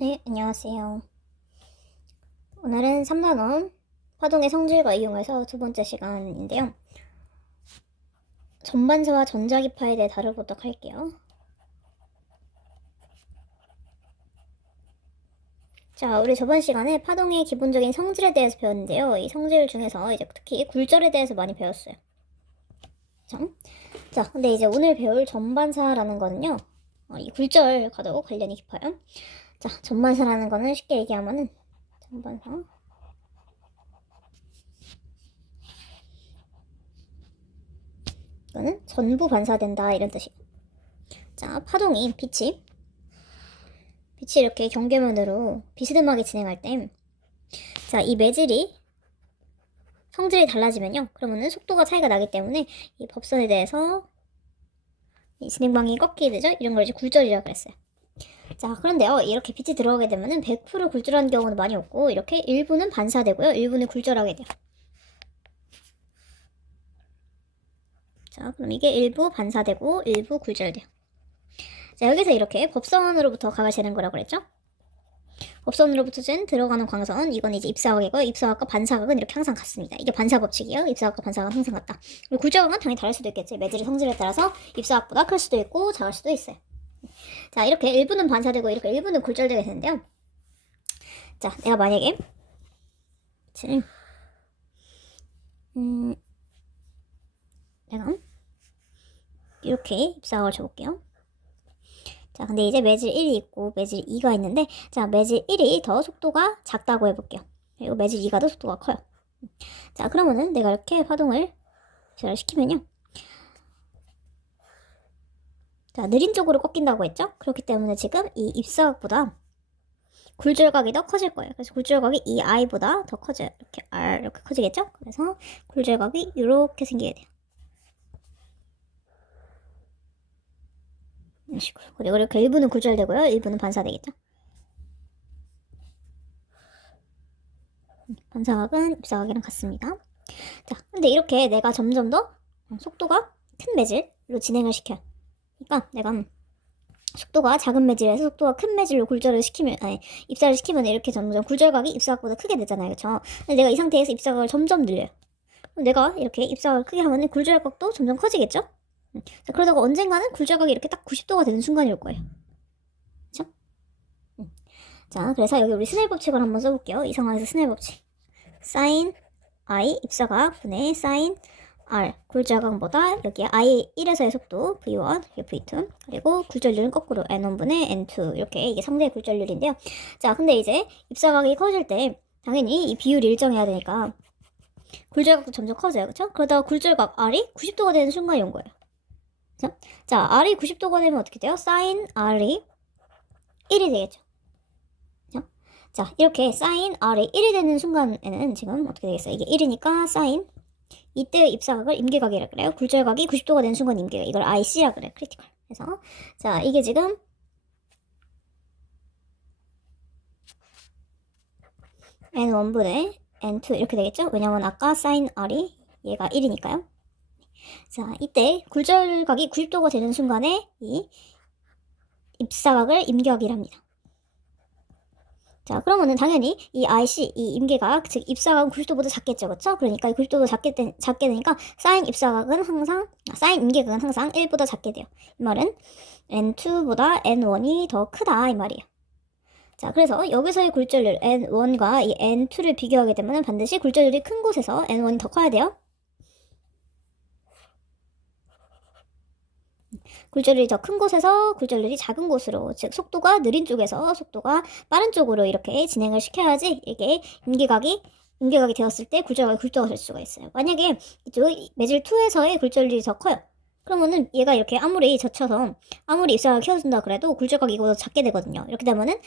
네, 안녕하세요. 오늘은 3단원 파동의 성질과 이용해서 두 번째 시간인데요. 전반사와 전자기파에 대해 다뤄보도록 할게요. 자, 우리 저번 시간에 파동의 기본적인 성질에 대해서 배웠는데요. 이 성질 중에서 이제 특히 굴절에 대해서 많이 배웠어요. 자, 근데 이제 오늘 배울 전반사라는 거는요. 이 굴절과도 관련이 깊어요. 자, 전반사라는 거는 쉽게 얘기하면은 전반사. 이거는 전부 반사된다 이런 뜻이에요. 자, 파동이 빛이 이렇게 경계면으로 비스듬하게 진행할 때, 자, 이 매질이 성질이 달라지면요, 그러면은 속도가 차이가 나기 때문에 이 법선에 대해서 이 진행 방향이 꺾이게 되죠. 이런 걸 이제 굴절이라고 그랬어요. 자, 그런데요, 이렇게 빛이 들어가게 되면은 100% 굴절하는 경우는 많이 없고, 이렇게 일부는 반사되고요, 일부는 굴절하게 돼요. 자, 그럼 이게 일부 반사되고 일부 굴절돼요. 자, 여기서 이렇게 법선으로부터 각을 재는 거라고 그랬죠. 법선으로부터 진 들어가는 광선, 이건 이제 입사각이고요. 입사각과 반사각은 이렇게 항상 같습니다. 이게 반사 법칙이에요. 입사각과 반사각은 항상 같다. 그리고 굴절각은 당연히 다를 수도 있겠지. 매질의 성질에 따라서 입사각보다 클 수도 있고 작을 수도 있어요. 자, 이렇게 일부는 반사되고 이렇게 일부는 굴절되게 되는데요. 자, 내가 만약에 내가 이렇게 입사각을 줘볼게요. 자, 근데 이제 매질 1이 있고 매질 2가 있는데, 자, 매질 1이 더 속도가 작다고 해볼게요. 그리고 매질 2가 더 속도가 커요. 자, 그러면은 내가 이렇게 파동을 시키면요. 자, 느린 쪽으로 꺾인다고 했죠? 그렇기 때문에 지금 이 입사각보다 굴절각이 더 커질 거예요. 그래서 굴절각이 이 i보다 더 커져요. 이렇게 r 이렇게 커지겠죠? 그래서 굴절각이 이렇게 생기게 돼요. 이런 식으로. 그리고 이렇게 일부는 굴절되고요. 일부는 반사되겠죠? 반사각은 입사각이랑 같습니다. 자, 근데 이렇게 내가 점점 더 속도가 큰 매질로 진행을 시켜요. 그러니까 내가 속도가 작은 매질에서 속도가 큰 매질로 굴절을 시키면, 입사를 시키면 이렇게 점점 굴절각이 입사각보다 크게 되잖아요. 그쵸? 근데 내가 이 상태에서 입사각을 점점 늘려요. 그럼 내가 이렇게 입사각을 크게 하면 굴절각도 점점 커지겠죠? 자, 그러다가 언젠가는 굴절각이 이렇게 딱 90도가 되는 순간이 올 거예요. 그쵸? 자, 그래서 여기 우리 스넬 법칙을 한번 써볼게요. 이 상황에서 스넬 법칙. 사인 I 입사각 분의 사인 R 굴절각보다 여기 I1에서의 속도 V1, V2 그리고 굴절률은 거꾸로 N1분의 N2 이렇게 이게 상대의 굴절률인데요. 자, 근데 이제 입사각이 커질 때 당연히 이 비율이 일정해야 되니까 굴절각도 점점 커져요. 그쵸? 그러다가 굴절각 R이 90도가 되는 순간이 온 거예요. 그쵸? 자, R이 90도가 되면 어떻게 돼요? 사인 R이 1이 되겠죠. 그쵸? 자, 이렇게 사인 R이 1이 되는 순간에는 지금 어떻게 되겠어요? 이게 1이니까 사인 이때 입사각을 임계각이라 그래요. 굴절각이 90도가 되는 순간 임계각. 이걸 IC라 그래요. 크리티컬. 그래서 자, 이게 지금 N1분의 N2 이렇게 되겠죠? 왜냐면 아까 사인 R이 얘가 1이니까요. 자, 이때 굴절각이 90도가 되는 순간에 이 입사각을 임계각이랍니다. 자, 그러면은 당연히 이 IC, 이 임계각, 즉 입사각은 90도보다 작겠죠, 그쵸? 그러니까 90도보다 작게 되니까 사인 입사각은 항상, 사인 임계각은 항상 1보다 작게 돼요. 이 말은 N2보다 N1이 더 크다 이 말이에요. 자, 그래서 여기서의 굴절률 N1과 이 N2를 비교하게 되면 반드시 굴절률이 큰 곳에서 N1이 더 커야 돼요. 굴절률이 더 큰 곳에서 굴절률이 작은 곳으로, 즉 속도가 느린 쪽에서 속도가 빠른 쪽으로 이렇게 진행을 시켜야지 이게 임계각이 되었을 때 굴절각이 굴도가 될 수가 있어요. 만약에 이쪽 매질 2에서의 굴절률이 더 커요. 그러면은 얘가 이렇게 아무리 젖혀서 아무리 입사각을 키워준다 그래도 굴절각이 이거보다 작게 되거든요. 이렇게 되면은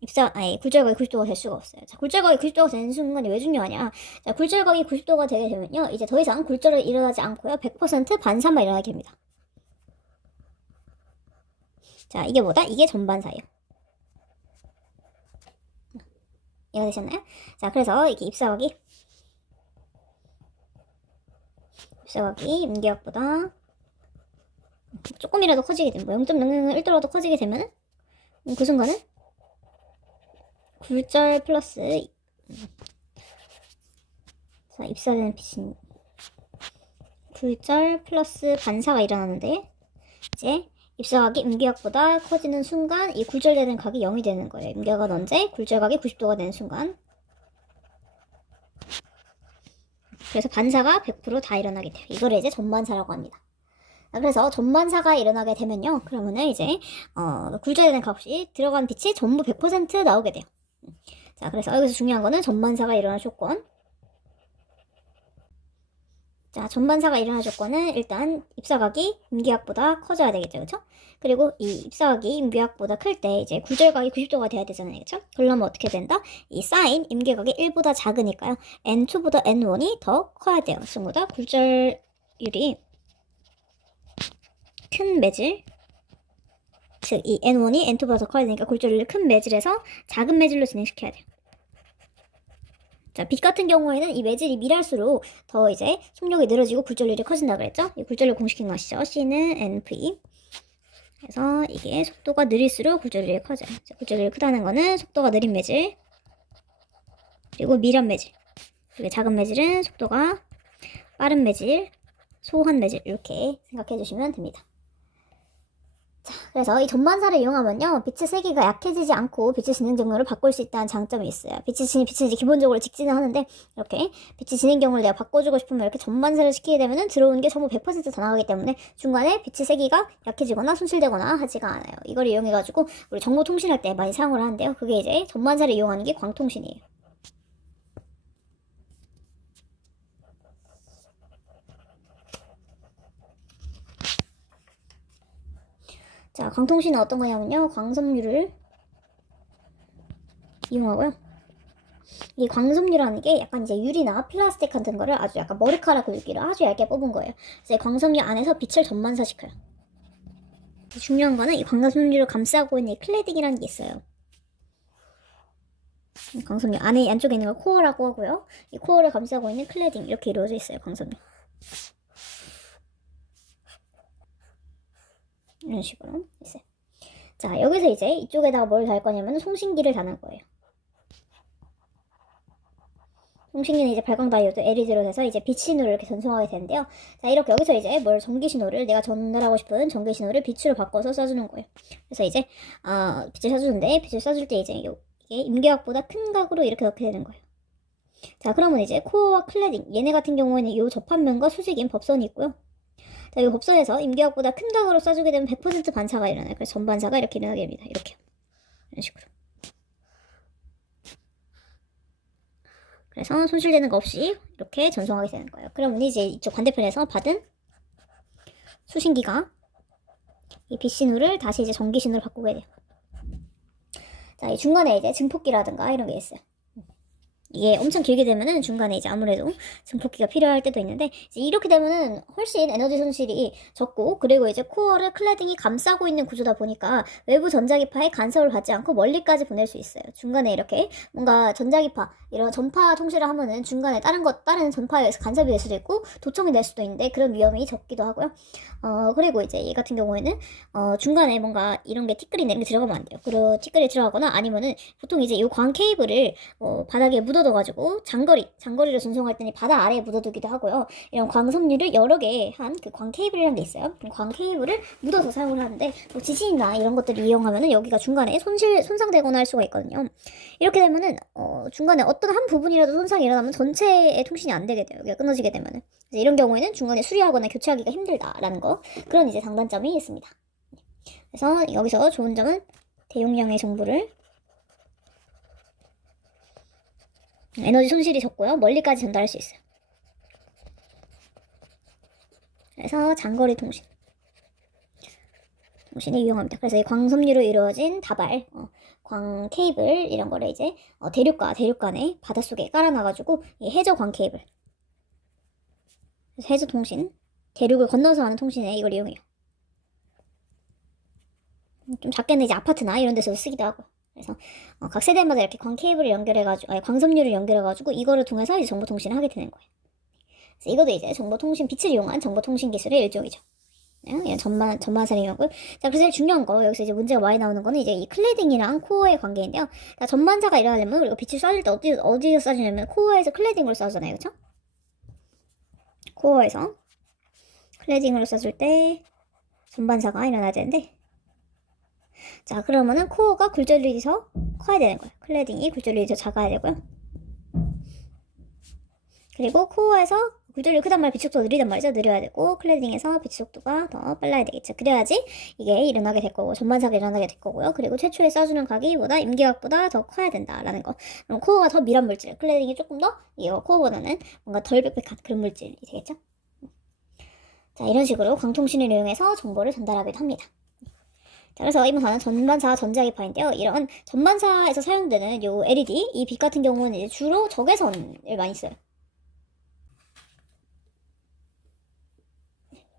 굴절각이 90도가 될 수가 없어요. 자, 굴절각이 90도가 되는 순간이 왜 중요하냐? 자, 굴절각이 90도가 되게 되면요, 이제 더 이상 굴절을 일어나지 않고요, 100% 반사만 일어나게 됩니다. 자, 이게 뭐다? 이게 전반사예요. 이해되셨나요? 자, 그래서 이게 입사각이 임계각보다 조금이라도 커지게 되면, 뭐 0.001도라도 커지게 되면은 그 순간은 굴절 플러스 자, 입사되는 빛이 굴절 플러스 반사가 일어나는데 이제 입사각이 임계각보다 커지는 순간 이 굴절되는 각이 0이 되는 거예요. 임계각은 언제? 굴절각이 90도가 되는 순간. 그래서 반사가 100% 다 일어나게 돼요. 이거를 이제 전반사라고 합니다. 그래서 전반사가 일어나게 되면요. 그러면은 이제 굴절되는 값이 들어간 빛이 전부 100% 나오게 돼요. 자, 그래서 여기서 중요한 거는 전반사가 일어날 조건. 자, 전반사가 일어날 조건은 일단 입사각이 임계각보다 커져야 되겠죠, 그렇죠? 그리고 이 입사각이 임계각보다 클 때 이제 굴절각이 90도가 돼야 되잖아요, 그렇죠? 그러면 어떻게 된다? 이 사인 임계각이 1보다 작으니까요, n2보다 n1이 더 커야 돼요. 전부 다 굴절율이 큰 매질, 즉 이 n1이 n2보다 더 커야 되니까 굴절율이 큰 매질에서 작은 매질로 진행시켜야 돼요. 자, 빛 같은 경우에는 이 매질이 밀할수록 더 이제 속력이 느려지고 굴절율이 커진다 그랬죠? 이 굴절율 공식 기억나시죠? C는 NV. 그래서 이게 속도가 느릴수록 굴절율이 커져요. 자, 굴절율이 크다는 거는 속도가 느린 매질, 그리고 미련 매질. 그리고 작은 매질은 속도가 빠른 매질, 소한 매질 이렇게 생각해 주시면 됩니다. 자, 그래서 이 전반사를 이용하면요, 빛의 세기가 약해지지 않고 빛의 진행 경로를 바꿀 수 있다는 장점이 있어요. 빛이 이제 기본적으로 직진을 하는데, 이렇게 빛의 진행 경로를 내가 바꿔주고 싶으면 이렇게 전반사를 시키게 되면은 들어오는 게 전부 100%다 나가기 때문에 중간에 빛의 세기가 약해지거나 손실되거나 하지가 않아요. 이걸 이용해가지고 우리 정보 통신할 때 많이 사용을 하는데요. 그게 이제 전반사를 이용하는 게 광통신이에요. 자, 광통신은 어떤 거냐면요, 광섬유를 이용하고요. 이 광섬유라는 게 약간 이제 유리나 플라스틱 같은 거를 아주 약간 머리카락 굵기로 아주 얇게 뽑은 거예요. 그래서 이 광섬유 안에서 빛을 전반사시켜요. 중요한 거는 이 광섬유를 감싸고 있는 이 클레딩이라는 게 있어요. 광섬유 안에 안쪽에 있는 걸 코어라고 하고요. 이 코어를 감싸고 있는 클레딩 이렇게 이루어져 있어요. 광섬유. 이런 식으로 있어요. 자, 여기서 이제 이쪽에다가 뭘 달 거냐면 송신기를 다는 거예요. 송신기는 이제 발광 다이오드 LED로 돼서 이제 빛 신호를 이렇게 전송하게 되는데요. 자, 이렇게 여기서 이제 전기 신호를 내가 전달하고 싶은 전기 신호를 빛으로 바꿔서 쏴주는 거예요. 그래서 이제 빛을 쏴주는데 빛을 쏴줄 때 이제 이게 임계각보다 큰 각으로 이렇게 넣게 되는 거예요. 자, 그러면 이제 코어와 클레딩 얘네 같은 경우에는 이 접합면과 수직인 법선이 있고요. 자, 이 법선에서 임계각보다 큰 각으로 쏴주게 되면 100% 반사가 일어나요. 그래서 전반사가 이렇게 일어나게 됩니다. 이렇게 이런 식으로. 그래서 손실되는 거 없이 이렇게 전송하게 되는 거예요. 그러면 이제 이쪽 반대편에서 받은 수신기가 이 빛 신호를 다시 이제 전기 신호로 바꾸게 돼요. 자, 이 중간에 이제 증폭기라든가 이런 게 있어요. 이게 엄청 길게 되면은 중간에 이제 아무래도 증폭기가 필요할 때도 있는데, 이제 이렇게 되면은 훨씬 에너지 손실이 적고, 그리고 이제 코어를 클레딩이 감싸고 있는 구조다 보니까 외부 전자기파에 간섭을 받지 않고 멀리까지 보낼 수 있어요. 중간에 이렇게 뭔가 전자기파 이런 전파 통신을 하면은 중간에 다른 전파에 의해서 간섭이 될 수도 있고 도청이 될 수도 있는데 그런 위험이 적기도 하고요. 그리고 이제 얘 같은 경우에는 중간에 뭔가 이런 게 티끌이 이런 게 들어가면 안 돼요. 그리고 티끌이 들어가거나 아니면은 보통 이제 이 광 케이블을 바닥에 묻어둬가지고 장거리로 전송할 때는 바다 아래에 묻어두기도 하고요. 이런 광섬유를 여러 개 한 그 광 케이블이라는 게 있어요. 광 케이블을 묻어서 사용을 하는데 뭐 지진이나 이런 것들을 이용하면은 여기가 중간에 손상되거나 할 수가 있거든요. 이렇게 되면은 중간에 어떤 한 부분이라도 손상이 일어나면 전체의 통신이 안 되게 돼요. 여기가 끊어지게 되면은. 이제 이런 경우에는 중간에 수리하거나 교체하기가 힘들다라는 거, 그런 이제 장단점이 있습니다. 그래서 여기서 좋은 점은 대용량의 정보를 에너지 손실이 적고요. 멀리까지 전달할 수 있어요. 그래서 장거리 통신을 이용합니다. 그래서 이 광섬유로 이루어진 다발, 광 케이블 이런 거를 이제 대륙간에 바닷속에 깔아놔가지고 이 해저 광 케이블, 그래서 해저 통신, 대륙을 건너서 하는 통신에 이걸 이용해요. 좀 작게는 이제 아파트나 이런 데서 쓰기도 하고. 그래서 각 세대마다 이렇게 광 케이블을 연결해가지고, 광섬유를 연결해가지고 이거를 통해서 이제 정보통신을 하게 되는 거예요. 그래서 이것도 이제 빛을 이용한 정보통신 기술의 일종이죠. 얘는 전반사량이었고요. 자, 그래서 제일 중요한 거, 여기서 이제 문제가 많이 나오는 거는 이제 이 클레딩이랑 코어의 관계인데요. 자, 전반사가 일어나려면 우리가 빛을 쏴줄 때 어디서 쏴주냐면 코어에서 클레딩으로 쏴주잖아요. 그쵸? 코어에서 클레딩으로 쏴줄 때 전반사가 일어나야 되는데, 자, 그러면은 코어가 굴절률이 더 커야 되는 거예요. 클레딩이 굴절률이 더 작아야 되고요. 그리고 코어에서 굴절률이 크단 말이야. 빛 속도가 느리단 말이죠. 느려야 되고, 클레딩에서 빛 속도가 더 빨라야 되겠죠. 그래야지 이게 일어나게 될 거고, 전반사가 일어나게 될 거고요. 그리고 최초에 쏴주는 각이 임계각보다 더 커야 된다라는 거. 그럼 코어가 더 밀한 물질, 클레딩이 조금 더 코어보다는 뭔가 덜 빽빽한 그런 물질이 되겠죠. 자, 이런 식으로 광통신을 이용해서 정보를 전달하기도 합니다. 자, 그래서 이번 단어는 전반사 전자기파인데요. 이런 전반사에서 사용되는 요 LED, 이 빛 같은 경우는 이제 주로 적외선을 많이 써요.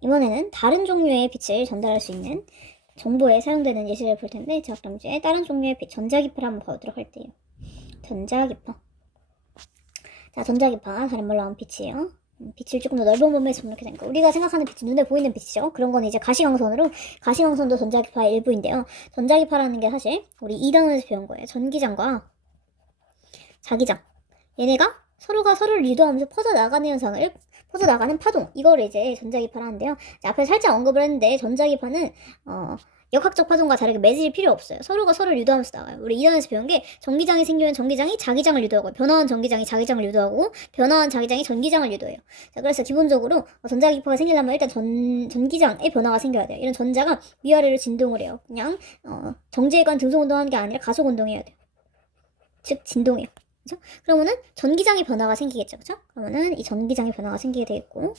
이번에는 다른 종류의 빛을 전달할 수 있는 정보에 사용되는 예시를 볼 텐데, 자, 그럼 이제 다른 종류의 빛, 전자기파를 한번 봐보도록 할게요. 전자기파. 자, 전자기파, 다른 말로 하면 빛이에요. 빛을 조금 더 넓은 범위에서 이렇게 되니까 우리가 생각하는 빛은 눈에 보이는 빛이죠. 그런 건 이제 가시광선도 전자기파의 일부인데요. 전자기파라는 게 사실 우리 2단원에서 배운 거예요. 전기장과 자기장. 얘네가 서로가 서로를 유도하면서 퍼져나가는 파동, 이거를 이제 전자기파라는데요. 앞에 살짝 언급을 했는데, 전자기파는 역학적 파동과 다르게 매질이 필요 없어요. 서로가 서로를 유도하면서 나와요. 우리 2단에서 배운 게, 전기장이 생기면 전기장이 자기장을 유도하고, 변화한 전기장이 자기장을 유도하고, 변화한 자기장이 전기장을 유도해요. 자, 그래서 기본적으로 전자기파가 생기려면 일단 전기장의 변화가 생겨야 돼요. 이런 전자가 위아래로 진동을 해요. 그냥 정지해관 등속운동하는 게 아니라 가속운동해야 돼요. 즉 진동해요. 그죠? 그러면은 전기장의 변화가 생기겠죠. 그죠? 그러면은 이 전기장의 변화가 생기게 되겠고,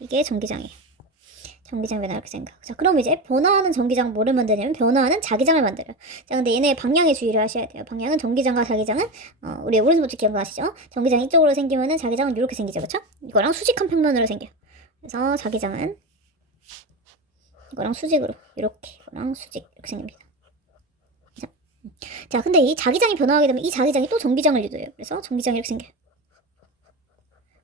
이게 전기장이에요. 전기장 변화 이렇게 생각. 자, 그럼 이제 변화하는 전기장 뭐를 만드냐면 변화하는 자기장을 만들어요. 자, 근데 얘네 방향에 주의를 하셔야 돼요. 방향은 전기장과 자기장은 우리 오른손부터 기억나시죠? 전기장 이쪽으로 생기면은 자기장은 이렇게 생기죠. 그쵸? 이거랑 수직한 평면으로 생겨요. 그래서 자기장은 이거랑 수직으로 이거랑 수직 이렇게 생깁니다. 자, 근데 이 자기장이 변화하게 되면 이 자기장이 또 전기장을 유도해요. 그래서 전기장이 이렇게 생겨요.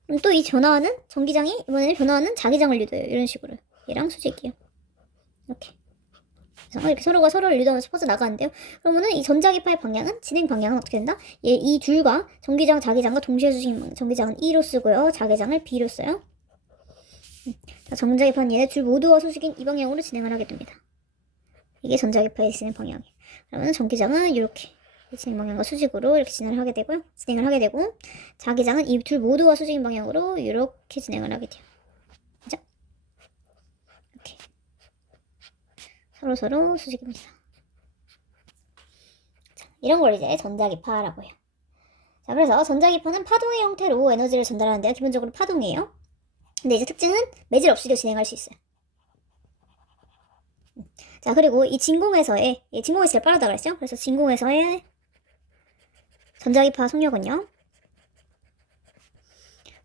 그럼 또 이 변화하는 전기장이 이번에는 변화하는 자기장을 유도해요. 이런 식으로. 얘랑 수직이요. 이렇게. 그래서 이렇게 서로가 서로를 유도하면서 퍼져나가는데요. 그러면은 이 전자기파의 방향은, 진행 방향은 어떻게 된다? 이 둘과 전기장, 자기장과 동시에 수직인 방향. 전기장은 E로 쓰고요. 자기장을 B로 써요. 자, 전자기파는 얘네 둘 모두가 수직인 이 방향으로 진행을 하게 됩니다. 이게 전자기파의 진행 방향이에요. 그러면 전기장은 이렇게 진행 방향과 수직으로 이렇게 진행을 하게 되고, 자기장은 이 둘 모두가 수직인 방향으로 이렇게 진행을 하게 돼요. 그죠? 이렇게 서로 수직입니다. 자, 이런 걸 이제 전자기파라고 해요. 자, 그래서 전자기파는 파동의 형태로 에너지를 전달하는데요. 기본적으로 파동이에요. 근데 이제 특징은 매질 없이도 진행할 수 있어요. 자, 그리고 이 진공에서 제일 빠르다 그랬죠? 그래서 진공에서의 전자기파 속력은요.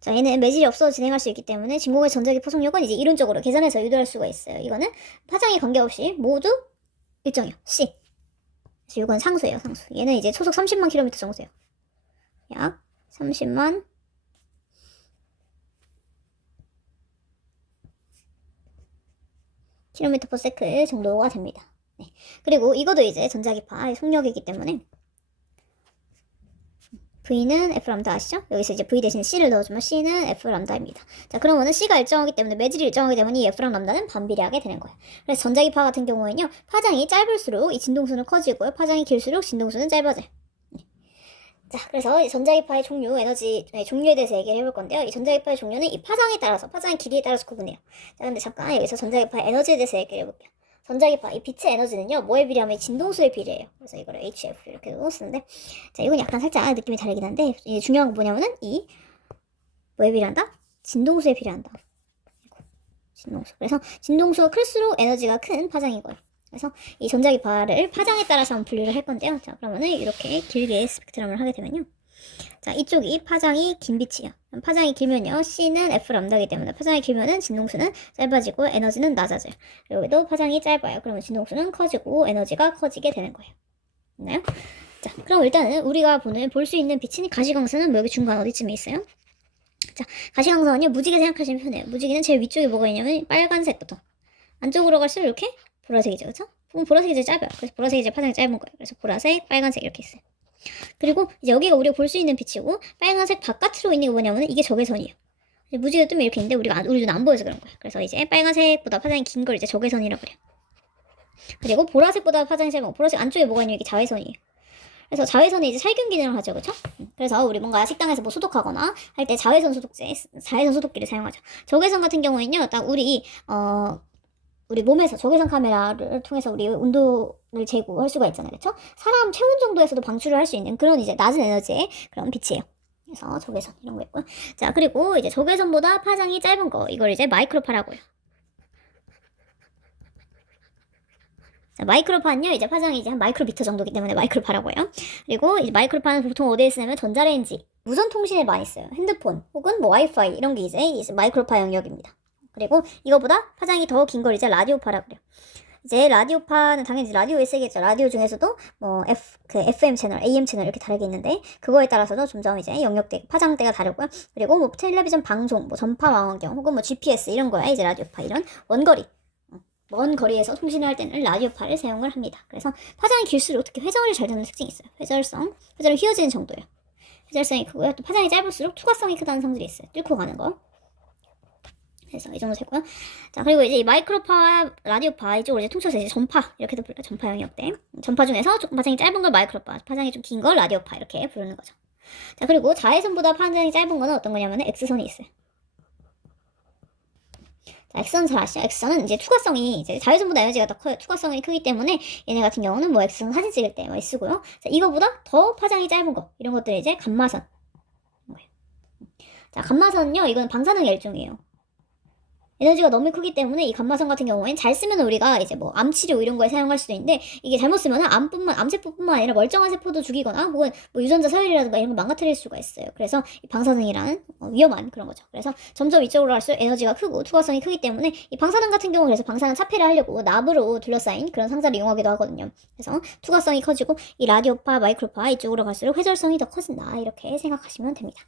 자, 얘는 매질이 없어도 진행할 수 있기 때문에 진공의 전자기파 속력은 이제 이론적으로 계산해서 유도할 수가 있어요. 이거는 파장에 관계없이 모두 일정이요. C. 그래서 이건 상수예요, 상수. 얘는 이제 초속 30만 km 정도예요. 약 30만 km/s 정도가 됩니다. 네. 그리고 이것도 이제 전자기파의 속력이기 때문에 V는 F 람다 아시죠? 여기서 이제 V 대신 C를 넣어주면 C는 F 람다입니다. 자, 그러면은 C가 일정하기 때문에 매질이 일정하기 때문에 이 F랑 람다는 반비례하게 되는 거예요. 그래서 전자기파 같은 경우에는요, 파장이 짧을수록 이 진동수는 커지고요, 파장이 길수록 진동수는 짧아져요. 네. 자, 그래서 전자기파의 종류에 대해서 얘기를 해볼 건데요. 이 전자기파의 종류는 이 파장의 길이에 따라서 구분해요. 자, 근데 잠깐 여기서 전자기파의 에너지에 대해서 얘기를 해볼게요. 전자기파, 이 빛의 에너지는요, 뭐에 비례하면 진동수에 비례해요. 그래서 이거를 HF 이렇게 쓰는데, 자, 이건 약간 살짝 느낌이 다르긴 한데, 중요한 건 뭐냐면은, 뭐에 비례한다? 진동수에 비례한다. 진동수. 그래서 진동수가 클수록 에너지가 큰 파장이고요. 그래서 이 전자기파를 파장에 따라서 한번 분류를 할 건데요. 자, 그러면은 이렇게 길게 스펙트럼을 하게 되면요. 자, 이쪽이 파장이 긴 빛이에요. 파장이 길면요, C는 F 람다이기 때문에 파장이 길면은 진동수는 짧아지고 에너지는 낮아져요. 여기도 파장이 짧아요. 그러면 진동수는 커지고 에너지가 커지게 되는 거예요. 있나요? 자, 그럼 일단은 우리가 볼 수 있는 빛인 가시광선은 여기 중간 어디쯤에 있어요? 자, 가시광선은요, 무지개 생각하시면 편해요. 무지개는 제일 위쪽에 뭐가 있냐면 빨간색부터 안쪽으로 갈수록 이렇게 보라색이죠, 그쵸? 보면 보라색이 제일 짧아요. 그래서 보라색이 제일 파장이 짧은 거예요. 그래서 보라색, 빨간색 이렇게 있어요. 그리고 이제 여기가 우리가 볼 수 있는 빛이고 빨간색 바깥으로 있는 게 뭐냐면 이게 적외선이에요. 무지개 뜨면 이렇게 있는데 우리 눈 안 보여서 그런 거예요. 그래서 이제 빨간색보다 파장이 긴 걸 이제 적외선이라고 그래요. 그리고 보라색보다 파장이 짧은 거, 보라색 안쪽에 뭐가 있냐면 이게 자외선이에요. 그래서 자외선이 이제 살균 기능을 하죠, 그렇죠? 그래서 우리 뭔가 식당에서 뭐 소독하거나 할 때 자외선 소독기를 사용하죠. 적외선 같은 경우에는요, 딱 우리 몸에서 적외선 카메라를 통해서 우리 온도를 재고할 수가 있잖아요, 그렇죠? 사람 체온 정도에서도 방출을 할 수 있는 그런 이제 낮은 에너지의 그런 빛이에요. 그래서 적외선 이런 거 있고요. 자, 그리고 이제 적외선보다 파장이 짧은 거, 이걸 이제 마이크로파라고요. 자, 마이크로파는요, 이제 파장이 이제 한 마이크로미터 정도기 때문에 마이크로파라고 해요. 그리고 이제 마이크로파는 보통 어디에 쓰냐면 전자레인지, 무선 통신에 많이 써요. 핸드폰 혹은 뭐 와이파이 이런 게 이제 마이크로파 영역입니다. 그리고 이거보다 파장이 더 긴 걸 이제 라디오파라고 그래요. 이제 라디오파는 당연히 라디오에 쓰겠죠. 라디오 중에서도 뭐 FM 채널, AM 채널 이렇게 다르게 있는데 그거에 따라서도 점점 이제 영역대, 파장대가 다르고요. 그리고 뭐 텔레비전 방송, 뭐 전파 망원경 혹은 뭐 GPS 이런 거야 이제 라디오파 이런 원거리. 먼 거리에서 통신을 할 때는 라디오파를 사용을 합니다. 그래서 파장이 길수록 특히 회전이 잘 되는 특징이 있어요. 회전이 휘어지는 정도예요. 회전성이 크고요. 또 파장이 짧을수록 투과성이 크다는 성질이 있어요. 뚫고 가는 거. 그래서 이 정도 되고요. 자, 그리고 이제 이 마이크로파, 라디오파 이쪽으로 이제 통쳐서 이제 전파 이렇게도 불러요. 전파 영역대. 전파 중에서 조금 파장이 짧은 걸 마이크로파, 파장이 좀 긴 걸 라디오파 이렇게 부르는 거죠. 자, 그리고 자외선보다 파장이 짧은 거는 어떤 거냐면 X선이 있어요. 자, X선 잘 아시죠? X선은 이제 투과성이 이제 자외선보다 에너지가 더 커요. 투과성이 크기 때문에 얘네 같은 경우는 뭐 X선 사진 찍을 때 많이 쓰고요. 자, 이거보다 더 파장이 짧은 거 이런 것들이 이제 감마선. 자, 감마선은요, 이건 방사능의 일종이에요. 에너지가 너무 크기 때문에 이 감마선 같은 경우에는 잘 쓰면 우리가 이제 뭐 암치료 이런 거에 사용할 수도 있는데 이게 잘못 쓰면 암세포뿐만 아니라 멀쩡한 세포도 죽이거나 혹은 뭐 유전자 서열이라든가 이런 걸 망가뜨릴 수가 있어요. 그래서 이 방사능이라는 위험한 그런 거죠. 그래서 점점 이쪽으로 갈수록 에너지가 크고 투과성이 크기 때문에 이 방사능 같은 경우 그래서 방사능 차폐를 하려고 납으로 둘러싸인 그런 상자를 이용하기도 하거든요. 그래서 투과성이 커지고 이 라디오파, 마이크로파 이쪽으로 갈수록 회절성이 더 커진다 이렇게 생각하시면 됩니다.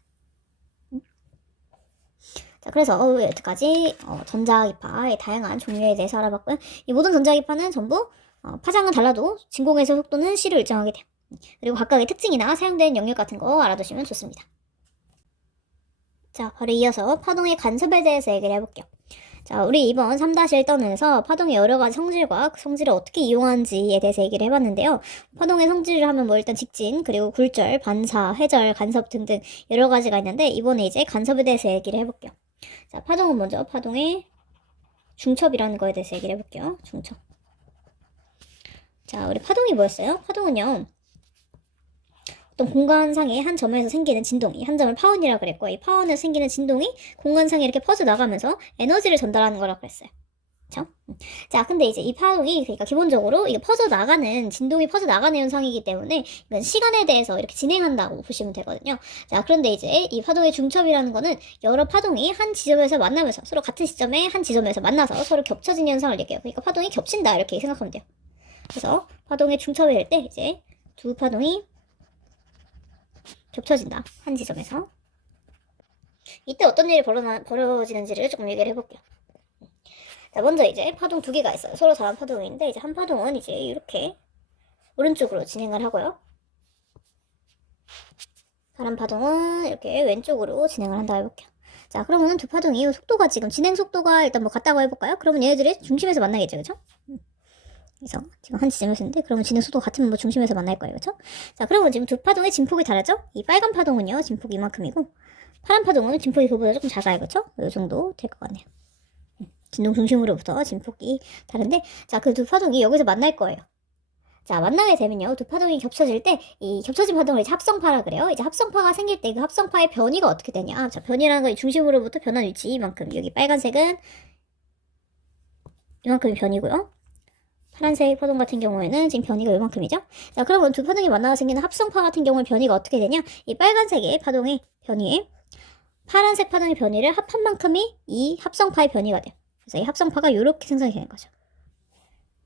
자, 그래서 여태까지 전자기파의 다양한 종류에 대해서 알아봤고요. 이 모든 전자기파는 전부 파장은 달라도 진공에서 속도는 C로 일정하게 돼요. 그리고 각각의 특징이나 사용되는 영역 같은 거 알아두시면 좋습니다. 자, 바로 이어서 파동의 간섭에 대해서 얘기를 해볼게요. 자, 우리 이번 3-1단원에서 파동의 여러 가지 성질과 그 성질을 어떻게 이용하는지에 대해서 얘기를 해봤는데요. 파동의 성질을 하면 뭐 일단 직진, 그리고 굴절, 반사, 회절, 간섭 등등 여러 가지가 있는데 이번에 이제 간섭에 대해서 얘기를 해볼게요. 자, 파동은 먼저 파동의 중첩이라는 거에 대해서 얘기를 해볼게요. 중첩. 자, 우리 파동이 뭐였어요? 파동은요, 어떤 공간상의 한 점에서 생기는 진동이, 한 점을 파원이라고 그랬고, 이 파원에서 생기는 진동이 공간상에 이렇게 퍼져나가면서 에너지를 전달하는 거라고 그랬어요. 그쵸? 자, 근데 이제 이 파동이, 그러니까 기본적으로 이게 진동이 퍼져나가는 현상이기 때문에 이건 시간에 대해서 이렇게 진행한다고 보시면 되거든요. 자, 그런데 이제 이 파동의 중첩이라는 거는 여러 파동이 한 지점에서 만나면서 서로 같은 시점에 한 지점에서 만나서 서로 겹쳐진 현상을 얘기해요. 그러니까 파동이 겹친다 이렇게 생각하면 돼요. 그래서 파동의 중첩이 될 때 이제 두 파동이 겹쳐진다. 한 지점에서. 이때 어떤 일이 벌어지는지를 조금 얘기를 해볼게요. 자, 먼저 이제 파동 두 개가 있어요. 서로 다른 파동인데 이제 한 파동은 이제 이렇게 오른쪽으로 진행을 하고요. 다른 파동은 이렇게 왼쪽으로 진행을 한다고 해볼게요. 자, 그러면 두 파동이 속도가 지금 진행 속도가 일단 뭐 같다고 해볼까요? 그러면 얘네들이 중심에서 만나겠죠, 그쵸? 그래서 지금 한 지점에서 있는데 그러면 진행 속도가 같으면 뭐 중심에서 만날 거예요, 그쵸? 자, 그러면 지금 두 파동의 진폭이 다르죠? 이 빨간 파동은요, 진폭이 이만큼이고 파란 파동은 진폭이 그보다 조금 작아요, 그쵸? 이 정도 될 것 같네요. 진동 중심으로부터 진폭이 다른데, 자, 그 두 파동이 여기서 만날 거예요. 자, 만나게 되면요, 두 파동이 겹쳐질 때, 이 겹쳐진 파동을 이제 합성파라 그래요. 이제 합성파가 생길 때 그 합성파의 변이가 어떻게 되냐. 자, 변이라는 건 중심으로부터 변한 위치 이만큼. 여기 빨간색은 이만큼이 변이고요. 파란색 파동 같은 경우에는 지금 변이가 이만큼이죠. 자, 그러면 두 파동이 만나서 생기는 합성파 같은 경우에 변이가 어떻게 되냐. 이 빨간색의 파동의 변이에 파란색 파동의 변이를 합한 만큼이 이 합성파의 변이가 돼요. 그래서 이 합성파가 이렇게 생성이 되는 거죠.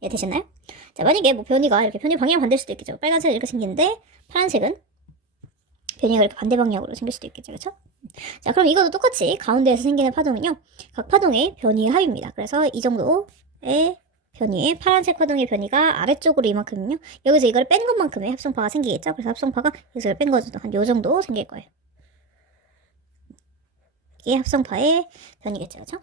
예, 되셨나요? 자, 만약에 뭐 변이 방향이 반대일 수도 있겠죠. 빨간색은 이렇게 생기는데 파란색은 변이가 이렇게 반대 방향으로 생길 수도 있겠죠, 그렇죠? 자, 그럼 이것도 똑같이 가운데에서 생기는 파동은요, 각 파동의 변이의 합입니다. 그래서 이 정도의 변이의 파란색 파동의 변이가 아래쪽으로 이만큼은요, 여기서 이걸 뺀 것만큼의 합성파가 생기겠죠? 그래서 합성파가 여기서 뺀 거죠. 한 요 정도 생길 거예요. 이게 합성파의 변이겠죠, 그렇죠?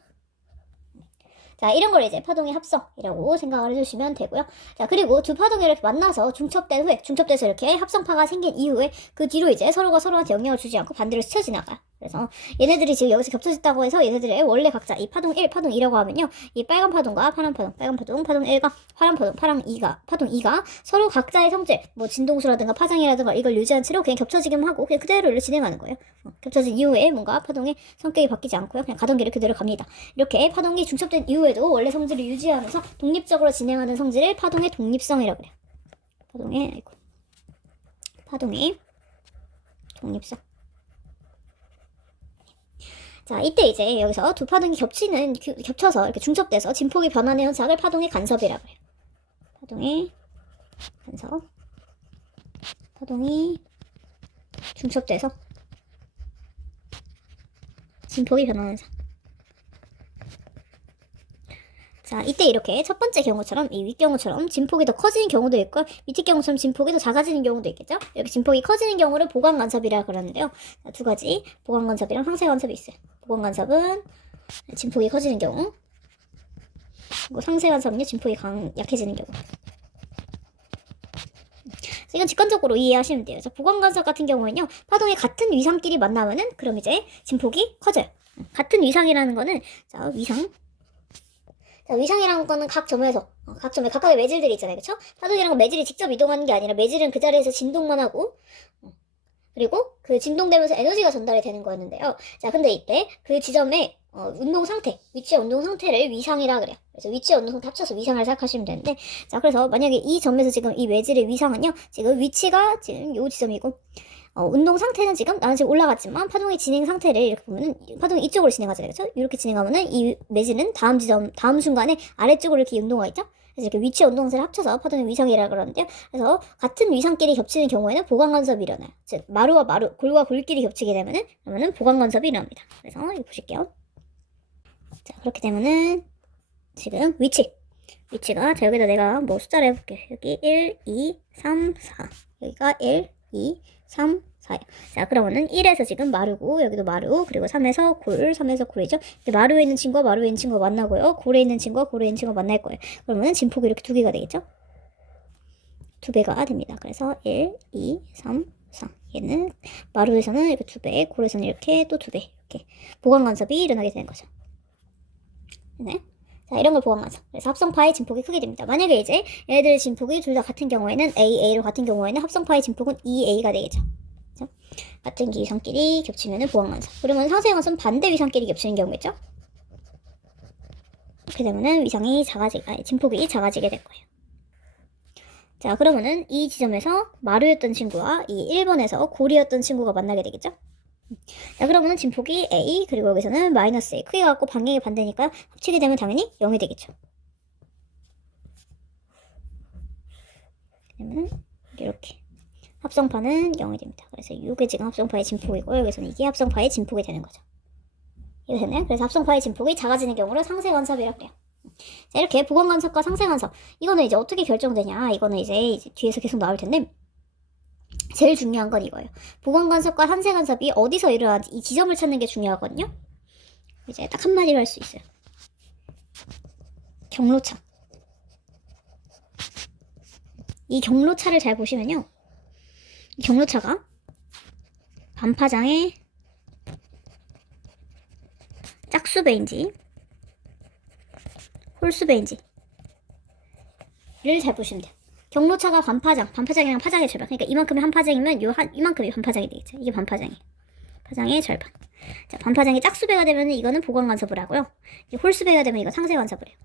자, 이런 걸 이제 파동의 합성이라고 생각을 해주시면 되고요. 자, 그리고 두 파동이 이렇게 만나서 중첩된 후에, 중첩돼서 이렇게 합성파가 생긴 이후에 그 뒤로 이제 서로가 서로한테 영향을 주지 않고 반대로 스쳐 지나가요. 그래서 얘네들이 지금 여기서 겹쳐졌다고 해서 얘네들의 원래 각자 이 파동 1, 파동 2라고 하면요. 이 빨간 파동과 파란 파동, 빨간 파동, 파동 1과 파란 파동, 파동 2가 서로 각자의 성질, 뭐 진동수라든가 파장이라든가 이걸 유지한 채로 그냥 겹쳐지기만 하고 그냥 그대로 진행하는 거예요. 겹쳐진 이후에 뭔가 파동의 성격이 바뀌지 않고요. 그냥 가던 길을 그대로 갑니다. 이렇게 파동이 중첩된 이후에도 원래 성질을 유지하면서 독립적으로 진행하는 성질을 파동의 독립성이라고 그래요. 파동의 독립성. 자, 이때 이제 여기서 두 파동이 겹쳐서 이렇게 중첩돼서 진폭이 변하는 현상을 파동의 간섭이라고 해요. 파동의 간섭. 파동이 중첩돼서 진폭이 변하는 현상. 자, 이때 이렇게 첫 번째 경우처럼 이 윗경우처럼 진폭이 더 커지는 경우도 있고 밑에 경우처럼 진폭이 더 작아지는 경우도 있겠죠? 이렇게 진폭이 커지는 경우를 보강간섭이라 그러는데요. 자, 두 가지 보강간섭이랑 상쇄간섭이 있어요. 보강간섭은 진폭이 커지는 경우, 그리고 상쇄간섭은요 진폭이 약해지는 경우. 이건 직관적으로 이해하시면 돼요. 보강간섭 같은 경우는요, 파동이 같은 위상끼리 만나면은 그럼 이제 진폭이 커져요. 같은 위상이라는 거는 자, 위상이라는 거는 각 점에 각각의 매질들이 있잖아요, 그렇죠? 파동이라는 건 매질이 직접 이동하는 게 아니라 매질은 그 자리에서 진동만 하고, 그리고 그 진동되면서 에너지가 전달이 되는 거였는데요. 자, 근데 이때 그 지점의 운동 상태, 위치의 운동 상태를 위상이라 그래요. 그래서 위치의 운동 상태 합쳐서 위상을 생각하시면 되는데, 자, 그래서 만약에 이 점에서 지금 이 매질의 위상은요, 지금 위치가 지금 요 지점이고, 운동 상태는 지금 나는 지금 올라갔지만 파동의 진행 상태를 이렇게 보면은 파동이 이쪽으로 진행하잖아요, 그렇죠? 이렇게 진행하면은 이 매질은 다음 순간에 아래쪽으로 이렇게 운동가 있죠? 그래서 이렇게 위치의 운동세를 합쳐서 파동의 위상이라 그러는데요. 그래서 같은 위상끼리 겹치는 경우에는 보강간섭이 일어나요. 즉 마루와 마루, 골과 골끼리 겹치게 되면은 그러면은 보강간섭이 일어납니다. 그래서 이거 보실게요. 자, 그렇게 되면은 지금 위치가 자, 여기다 내가 뭐 숫자를 해볼게. 여기 1, 2, 3, 4. 여기가 1, 2, 3, 4요. 자, 그러면은 1에서 지금 마루고, 여기도 마루, 그리고 3에서 골, 3에서 골이죠. 마루에 있는 친구와 마루에 있는 친구가 만나고요. 골에 있는 친구와 골에 있는 친구가 만날 거예요. 그러면은 진폭이 이렇게 두 개가 되겠죠? 두 배가 됩니다. 그래서 1, 2, 3, 4. 얘는 마루에서는 이렇게 두 배, 골에서는 이렇게 또 두 배. 이렇게 보강간섭이 일어나게 되는 거죠. 네. 자, 이런 걸 보강간섭. 그래서 합성파의 진폭이 크게 됩니다. 만약에 이제 얘네들의 진폭이 둘 다 같은 경우에는 A로 같은 경우에는 합성파의 진폭은 2A가 되겠죠. 그렇죠? 같은 위상끼리 겹치면은 보강간섭. 그러면 상쇄간섭은 반대 위상끼리 겹치는 경우겠죠? 이렇게 되면은 진폭이 작아지게 될 거예요. 자, 그러면은 이 지점에서 마루였던 친구와 이 1번에서 골이었던 친구가 만나게 되겠죠? 자, 그러면은 진폭이 A, 그리고 여기서는 마이너스 A. 크게 갖고 방향이 반대니까 합치게 되면 당연히 0이 되겠죠. 그러면은 이렇게 합성파는 0이 됩니다. 그래서 이게 지금 합성파의 진폭이고 여기서는 이게 합성파의 진폭이 되는 거죠. 이거 됐나요? 그래서 합성파의 진폭이 작아지는 경우를 상쇄간섭이라고 해요. 자, 이렇게 보강간섭과 상쇄간섭. 이거는 이제 어떻게 결정되냐? 이거는 이제 뒤에서 계속 나올 텐데 제일 중요한 건 이거예요. 보강간섭과 상쇄간섭이 어디서 일어나는지 이 지점을 찾는 게 중요하거든요. 이제 딱 한마디로 할 수 있어요. 경로차. 이 경로차를 잘 보시면요. 이 경로차가 반파장의 짝수배인지 홀수배인지를 잘 보시면 돼요. 경로차가 반파장이랑 파장의 절반. 그러니까 이만큼이 한 파장이면 이만큼이 반파장이 되겠죠. 이게 반파장이에요. 파장의 절반. 자, 반파장이 짝수배가 되면 이거는 보강간섭을 하고요. 홀수배가 되면 이거 상쇄간섭을 해요.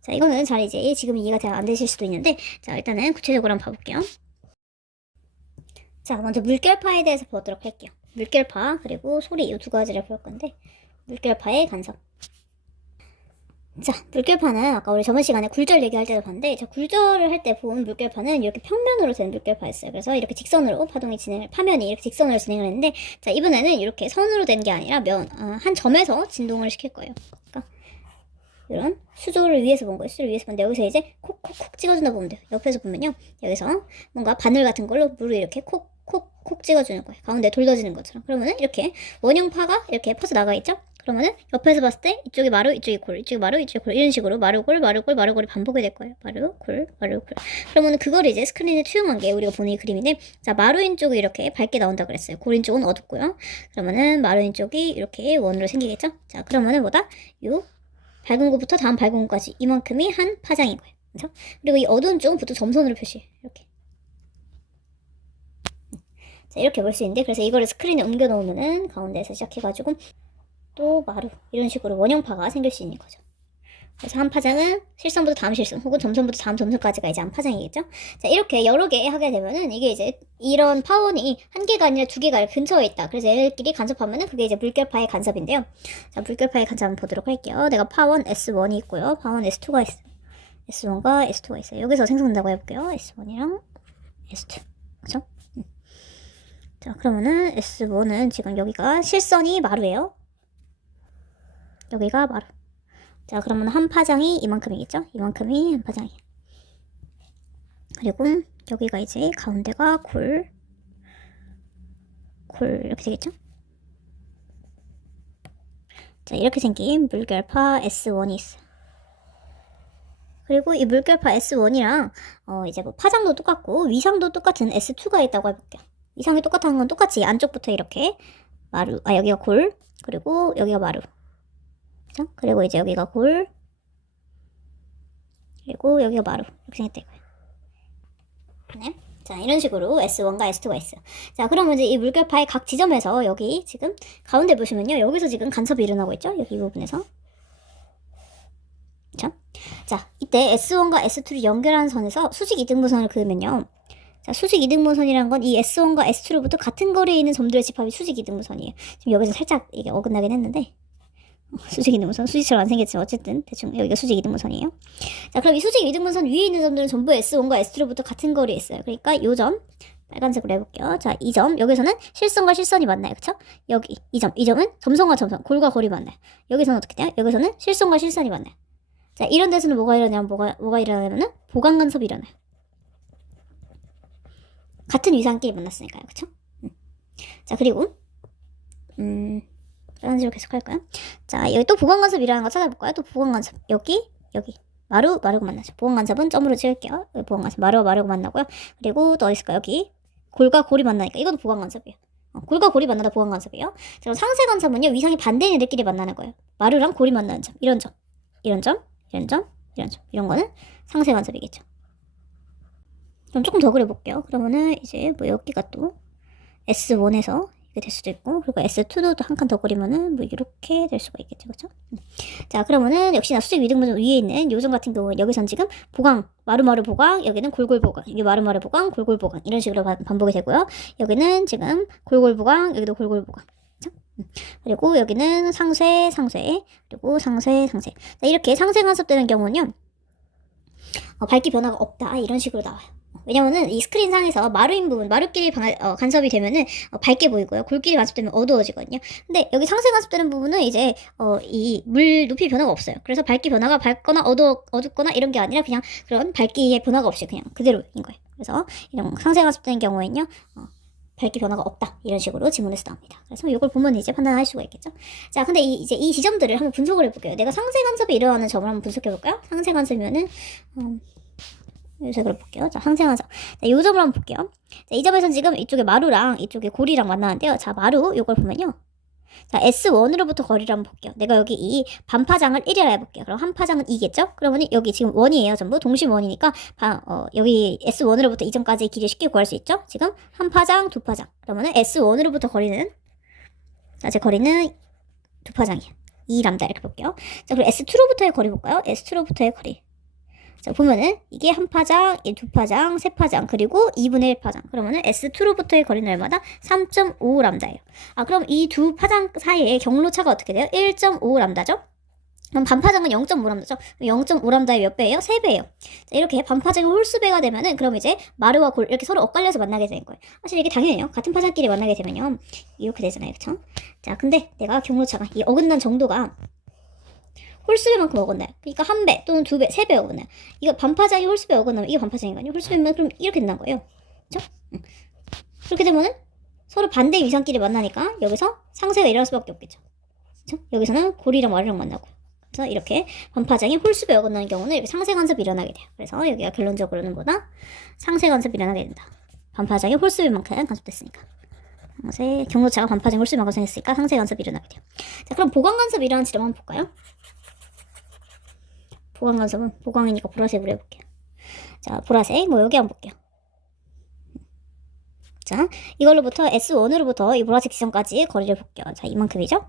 자, 이거는 잘 이제 지금 이해가 잘 안 되실 수도 있는데, 자, 일단은 구체적으로 한번 봐볼게요. 자, 먼저 물결파에 대해서 보도록 할게요. 물결파, 그리고 소리, 이 두 가지를 볼 건데, 물결파의 간섭. 자, 물결파는 아까 우리 저번 시간에 굴절 얘기할 때도 봤는데, 자, 굴절을 할 때 본 물결파는 이렇게 평면으로 된 물결파였어요. 그래서 이렇게 직선으로 파면이 이렇게 직선으로 진행을 했는데, 자, 이번에는 이렇게 선으로 된 게 아니라 한 점에서 진동을 시킬 거예요. 그러니까 이런 수조를 위에서 본 거예요. 수조를 위에서 봤는데, 여기서 이제 콕콕콕 찍어준다 보면 돼요. 옆에서 보면요, 여기서 뭔가 바늘 같은 걸로 물을 이렇게 콕콕콕 찍어주는 거예요. 가운데 돌려지는 것처럼. 그러면은 이렇게 원형파가 이렇게 퍼져 나가 있죠. 그러면은 옆에서 봤을 때 이쪽이 마루, 이쪽이 골, 이쪽이 마루, 이쪽이 골, 이런 식으로 마루골, 마루골, 마루골이 반복이 될 거예요. 마루골, 마루골. 그러면은 그걸 이제 스크린에 투영한 게 우리가 보는 이 그림인데, 자, 마루인 쪽이 이렇게 밝게 나온다 그랬어요. 골인 쪽은 어둡고요. 그러면은 마루인 쪽이 이렇게 원으로 생기겠죠. 자, 그러면은 뭐다? 요 밝은 곳부터 다음 밝은 곳까지 이만큼이 한 파장인 거예요. 그렇죠? 그리고 이 어두운 쪽은 보통 점선으로 표시해요. 이렇게. 자, 이렇게 볼 수 있는데, 그래서 이거를 스크린에 옮겨 놓으면은 가운데에서 시작해가지고 또 마루 이런 식으로 원형파가 생길 수 있는 거죠. 그래서 한 파장은 실선부터 다음 실선 혹은 점선부터 다음 점선까지가 이제 한 파장이겠죠. 자, 이렇게 여러 개 하게 되면은 이게 이제 이런 파원이 한 개가 아니라 두 개가 근처에 있다. 그래서 얘네들끼리 간섭하면은 그게 이제 물결파의 간섭인데요. 자, 물결파의 간섭 한번 보도록 할게요. 내가 파원 S1이 있고요. 파원 S2가 있어요. S1과 S2가 있어요. 여기서 생성된다고 해볼게요. S1이랑 S2. 그죠? 자, 그러면은 S1은 지금 여기가 실선이 마루예요. 여기가 마루. 자, 그러면 한 파장이 이만큼이겠죠? 이만큼이 한 파장이에요. 그리고 여기가 이제 가운데가 골 이렇게 되겠죠? 자, 이렇게 생긴 물결파 S1이 있어요. 그리고 이 물결파 S1이랑 이제 뭐 파장도 똑같고 위상도 똑같은 S2가 있다고 해볼게요. 위상이 똑같은 건 똑같이 안쪽부터 이렇게 마루, 여기가 골, 그리고 여기가 마루. 그죠? 그리고 이제 여기가 골, 그리고 여기가 마루. 이렇게 생겼다 이거예요. 네. 자, 이런 식으로 S1과 S2가 있어요. 자, 그러면 이제 이 물결파의 각 지점에서 여기 지금 가운데 보시면요. 여기서 지금 간섭이 일어나고 있죠? 여기 이 부분에서. 그쵸? 자, 이때 S1과 S2를 연결하는 선에서 수직 이등분선을 그으면요. 자, 수직 이등분선이라는 건 이 S1과 S2로부터 같은 거리에 있는 점들의 집합이 수직 이등분선이에요. 지금 여기서 살짝 이게 어긋나긴 했는데. 수직 이등분선, 수직처럼 안 생겼지만 어쨌든 대충 여기가 수직 이등분선이에요. 자, 그럼 이 수직 이등분선 위에 있는 점들은 전부 S1과 S2로부터 같은 거리에 있어요. 그러니까 요 점 빨간색으로 해볼게요. 자, 이 점 여기서는 실선과 실선이 만나요. 그쵸? 여기 이 점은 점선과 점선, 골과 골이 만나요. 여기서는 어떻게 돼요? 여기서는 실선과 실선이 만나요. 자, 이런 데서는 뭐가 일어나냐면 뭐가 일어나냐면은 보강간섭이 일어나요. 같은 위상끼리 만났으니까요. 그쵸? 자, 그리고 빨간색으로 계속 할까요? 자, 여기 또 보강간섭이라는 거 찾아볼까요? 또 보강간섭 여기 마루가 만나죠. 보강간섭은 점으로 찍을게요. 여기 보강간섭 마루가 만나고요. 그리고 또 어디 있을까? 여기 골과 골이 만나니까 이것도 보강간섭이에요. 골과 골이 만나다 보강간섭이에요. 자, 그럼 상세간섭은요, 위상이 반대인 애들끼리 만나는 거예요. 마루랑 골이 만나는 점, 이런 점, 이런 점, 이런 점, 이런 점, 이런 거는 상세간섭이겠죠. 그럼 조금 더 그려볼게요. 그러면은 이제 뭐 여기가 또 S1에서 이렇게 될 수도 있고, 그리고 S2도 한 칸 더 그리면은 뭐 이렇게 될 수가 있겠죠, 그렇죠? 자, 그러면은 역시나 수직 이등분선 위에 있는 요점 같은 경우는 여기선 지금 보강, 마루마루 보강, 여기는 골골 보강, 여기 마루마루 보강, 골골 보강 이런 식으로 반복이 되고요. 여기는 지금 골골 보강, 여기도 골골 보강. 그리고 여기는 상쇄, 그리고 상쇄. 자, 이렇게 상쇄 간섭되는 경우는요, 밝기 변화가 없다 이런 식으로 나와요. 왜냐면은 이 스크린 상에서 마루인 부분, 마루끼리 간섭이 되면은 밝게 보이고요. 골끼리 간섭되면 어두워지거든요. 근데 여기 상세 간섭되는 부분은 이제 이 물 높이 변화가 없어요. 그래서 밝기 변화가 밝거나 어둡거나 이런 게 아니라 그냥 그런 밝기의 변화가 없이 그냥 그대로인 거예요. 그래서 이런 상세 간섭되는 경우에는요, 밝기 변화가 없다 이런 식으로 지문에서 나옵니다. 그래서 이걸 보면 이제 판단할 수가 있겠죠. 자, 근데 이제 이 지점들을 한번 분석을 해볼게요. 내가 상세 간섭이 일어나는 점을 한번 분석해볼까요? 상세 간섭이면은 요색으로 볼게요. 자, 상세간섭. 자, 요 점을 한번 볼게요. 자, 이 점에서는 지금 이쪽에 마루랑 이쪽에 골이랑 만나는데요. 자, 마루 요걸 보면요. 자, S1으로부터 거리를 한번 볼게요. 내가 여기 이 반파장을 1이라 해볼게요. 그럼 한 파장은 2겠죠? 그러면 여기 지금 1이에요. 전부 동심 1이니까 여기 S1으로부터 이 점까지의 길이를 쉽게 구할 수 있죠? 지금 한 파장, 두 파장. 그러면은 S1으로부터 거리는, 자, 제 거리는 두 파장이에요. 2람다 이렇게 볼게요. 자, 그리고 S2로부터의 거리 볼까요? S2로부터의 거리. 자, 보면은 이게 한 파장, 두 파장, 세 파장, 그리고 2분의 1파장. 그러면은 S2로부터의 거리는 얼마다? 3.5람다예요. 그럼 이 두 파장 사이의 경로차가 어떻게 돼요? 1.5람다죠? 그럼 반파장은 0.5람다죠? 0.5람다의 몇 배예요? 3배예요. 자, 이렇게 반파장이 홀수배가 되면은 그럼 이제 마르와 골 이렇게 서로 엇갈려서 만나게 되는 거예요. 사실 이게 당연해요. 같은 파장끼리 만나게 되면요. 이렇게 되잖아요. 그쵸? 자, 근데 내가 경로차가 이 어긋난 정도가 홀수배만큼 어긋나요. 그러니까 1배 또는 2배, 3배 어긋나요. 이거 반파장이 홀수배 어긋나면 이게 반파장인가요? 홀수배면 그럼 이렇게 된다는 거예요. 그쵸? 그렇게 되면은 서로 반대 위상끼리 만나니까 여기서 상쇄가 일어날 수밖에 없겠죠. 그쵸? 여기서는 골이랑 마르랑 만나고. 그래서 이렇게 반파장이 홀수배 어긋나는 경우는 이렇게 상쇄간섭이 일어나게 돼요. 그래서 여기가 결론적으로는 뭐다? 상쇄간섭이 일어나게 된다. 반파장이 홀수배만큼 간섭됐으니까. 경로차가 반파장 홀수배만큼 생겼으니까 상쇄간섭이 일어나게 돼요. 자, 그럼 보강간섭이 일어나는 지점 한번 볼까요? 보강간섭은 보강이니까 보라색으로 해볼게요. 자, 보라색 뭐 여기 한번 볼게요. 자, 이걸로부터 S1으로부터 이 보라색 지점까지 거리를 볼게요. 자, 이만큼이죠?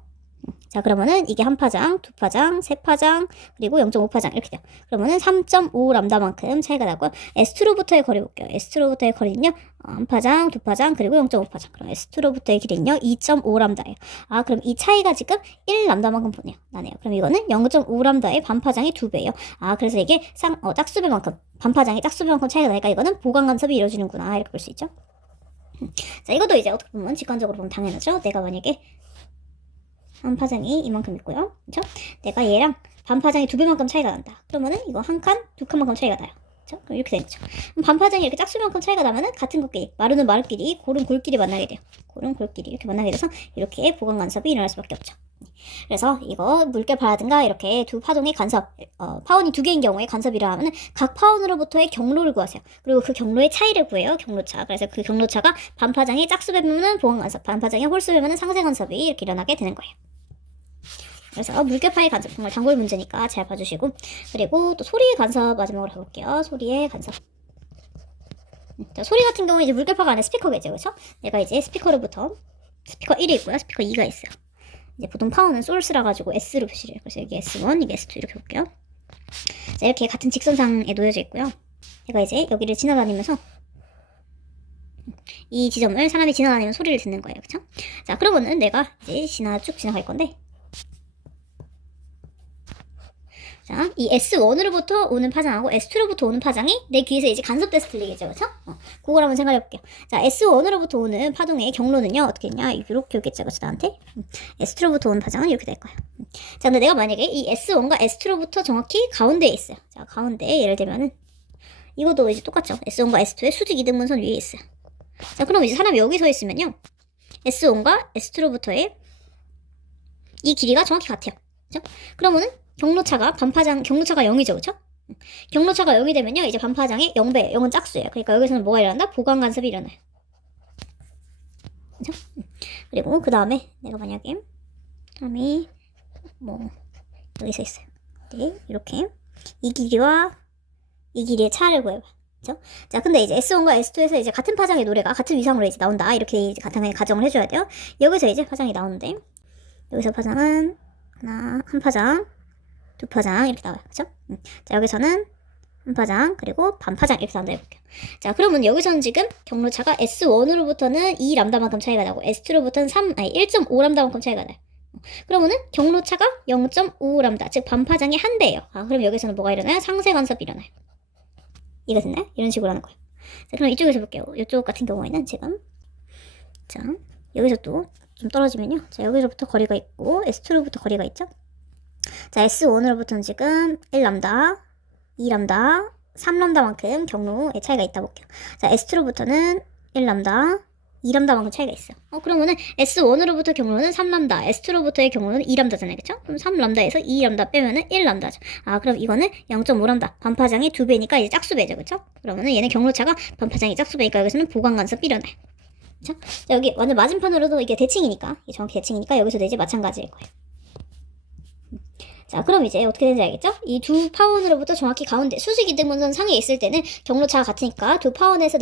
자, 그러면은 이게 한 파장, 두 파장, 세 파장, 그리고 0.5파장 이렇게 돼요. 그러면은 3.5람다만큼 차이가 나고요. S2로부터의 거리 볼게요. S2로부터의 거리는요. 한 파장, 두 파장, 그리고 0.5파장. 그럼 S2로부터의 길이는요. 2.5람다예요. 아, 그럼 이 차이가 지금 1람다만큼 나네요. 그럼 이거는 0.5람다의 반파장의 2배예요. 아, 그래서 이게 짝수배만큼, 반파장이 짝수배만큼 차이가 나니까 이거는 보강간섭이 이루어지는구나. 이렇게 볼 수 있죠. 자, 이것도 이제 어떻게 보면 직관적으로 보면 당연하죠. 내가 만약에 한 파장이 이만큼 있고요. 그쵸? 내가 얘랑 반파장이 2배만큼 차이가 난다. 그러면은 이거 한 칸, 두 칸만큼 차이가 나요. 그쵸? 그럼 이렇게 되겠죠. 그럼 반파장이 이렇게 짝수만큼 차이가 나면은 같은 것끼리, 마루는 마루끼리, 골은 골끼리 만나게 돼요. 골은 골끼리 이렇게 만나게 돼서 이렇게 보강간섭이 일어날 수밖에 없죠. 그래서 이거 물결파라든가 이렇게 두 파동의 간섭, 파원이 2개인 경우에 간섭이 일어나면 각 파원으로부터의 경로를 구하세요. 그리고 그 경로의 차이를 구해요. 경로차. 그래서 그 경로차가 반파장이 짝수배면은 보강간섭, 반파장이 홀수배면은 상쇄간섭이 이렇게 일어나게 되는 거예요. 그래서 물결파의 간섭, 정말 단골 문제니까 잘 봐주시고, 그리고 또 소리의 간섭 마지막으로 해볼게요. 소리의 간섭. 자, 소리 같은 경우에 이제 물결파가 안에 스피커겠죠, 그렇죠? 내가 이제 스피커로부터 스피커 1이 있고요, 스피커 2가 있어요. 이제 보통 파워는 소스라 가지고 S로 표시를 해요. 그래서 여기 S1, 이게 S2 이렇게 볼게요. 자, 이렇게 같은 직선상에 놓여져 있고요. 제가 이제 여기를 지나다니면서 이 지점을 사람이 지나다니면 소리를 듣는 거예요, 그렇죠? 자, 그러면은 내가 이제 쭉 지나갈 건데. 자, 이 S1으로부터 오는 파장하고 S2로부터 오는 파장이 내 귀에서 이제 간섭돼서 들리겠죠, 그쵸? 그걸 한번 생각해 볼게요. 자, S1으로부터 오는 파동의 경로는요, 어떻게 했냐? 이렇게 오겠죠, 그쵸, 나한테? S2로부터 오는 파장은 이렇게 될 거예요. 자, 근데 내가 만약에 이 S1과 S2로부터 정확히 가운데에 있어요. 자, 가운데에 예를 들면은, 이것도 이제 똑같죠? S1과 S2의 수직 이등분선 위에 있어요. 자, 그럼 이제 사람이 여기 서 있으면요, S1과 S2로부터의 이 길이가 정확히 같아요. 그쵸? 그러면은, 경로차가 0이죠, 그쵸? 경로차가 0이 되면요, 이제 반파장의 0배, 0은 짝수예요. 그러니까 여기서는 뭐가 일어난다? 보강간섭이 일어나요. 그쵸? 그리고 그 다음에 내가 만약에 사람이 여기서 있어요. 네, 이렇게 이 길이와 이 길이의 차를 구해봐. 그쵸? 자, 근데 이제 S1과 S2에서 이제 같은 파장의 노래가 같은 위상으로 이제 나온다. 이렇게 이제 당연히 가정을 해줘야 돼요. 여기서 이제 파장이 나오는데, 여기서 파장은 한 파장, 두 파장 이렇게 나와요. 그쵸? 자, 여기서는 한 파장, 그리고 반파장 이렇게 나온다 해볼게요. 자, 그러면 여기서는 지금 경로차가 S1으로부터는 2람다만큼 차이가 나고 S2로부터는 1.5람다만큼 차이가 나요. 그러면은 경로차가 0.5람다, 즉 반파장의 한 배예요. 아, 그럼 여기서는 뭐가 일어나요? 상쇄간섭이 일어나요. 이거 됐나요? 이런 식으로 하는 거예요. 자, 그럼 이쪽에서 볼게요. 이쪽 같은 경우에는 지금, 자, 여기서 또 좀 떨어지면요. 자, 여기서부터 거리가 있고 S2로부터 거리가 있죠? 자, S1으로부터는 지금 1람다, 2람다, 3람다만큼 경로의 차이가 있다 볼게요. 자, S2로부터는 1람다, 2람다만큼 차이가 있어요. 그러면은 S1으로부터 경로는 3람다, S2로부터의 경로는 2람다잖아요. 그쵸? 그럼 3람다에서 2람다 빼면은 1람다죠. 아, 그럼 이거는 0.5람다. 반파장이 2배니까 이제 짝수배죠. 그쵸? 그러면은 얘는 경로차가 반파장이 짝수배니까 여기서는 보강간섭이 일어나요. 그쵸? 자, 여기 완전 맞은편으로도 이게 대칭이니까, 이게 정확히 대칭이니까 여기서도 이제 마찬가지일 거예요. 자, 그럼 이제 어떻게 되는지 알겠죠? 이 두 파원으로부터 정확히 가운데 수직 이등분선 상에 있을 때는 경로차가 같으니까 두 파원에서